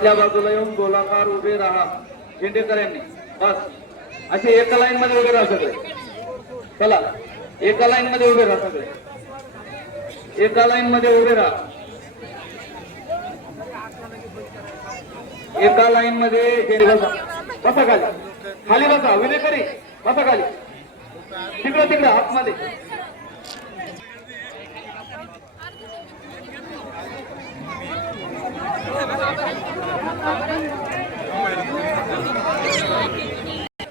आपल्या बाजूला येऊन गोलाकार उभे राहा झेंडेकरांनी बस असे एका लाईन मध्ये उभे राहा सगळे चला एका लाईन मध्ये उभे राहा सगळे एका लाईन मध्ये उभे राहा एका लाईन मध्ये झेंडे बसा खाली खाली बसा विनेकरी बसा खाली तिकडं आतमध्ये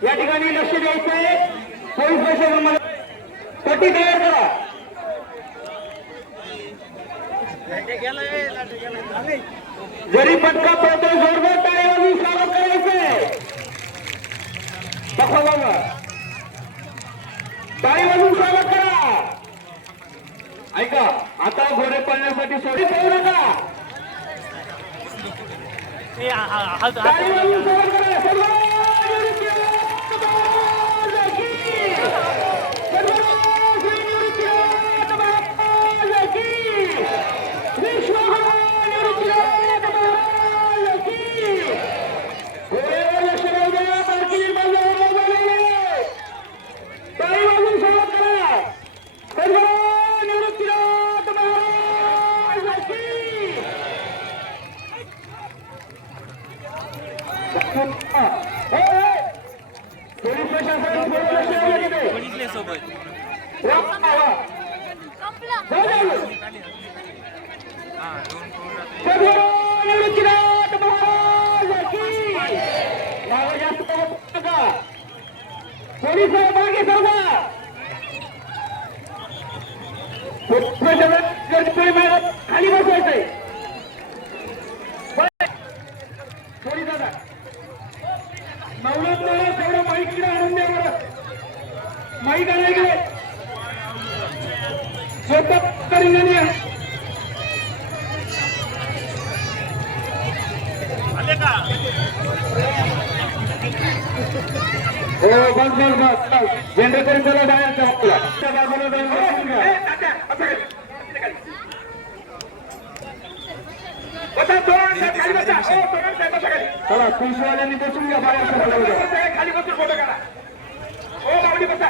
या ठिकाणी लक्ष द्यायचं आहे पोलीस स्टेशन पट्टी तयार करा जरी पटका पडतोय जोरदार टाळी वाजवून स्वागत करायचंय बसा बाबा टाळी वाजवून स्वागत करा ऐका आता घोडे पळण्यासाठी सोडी पळू नका टाळी वाजवून स्वागत करा सर्व खाली बसवायचंय थोडी दादा नवनाथ मला तेवढं माईक किडा आणून द्या बरं माईक आणाय गेले स्वतः रिंगणी हो बस बस बस झेंडेकरी चला बाहेरच्या बाजूला चला तुळशीवाल्यांनी बसून घ्या बाहेर खाली बसून फोटो काढा हो बावडी बसा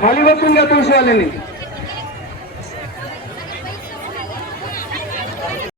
खाली बसून घ्या तुळशीवाल्यांनी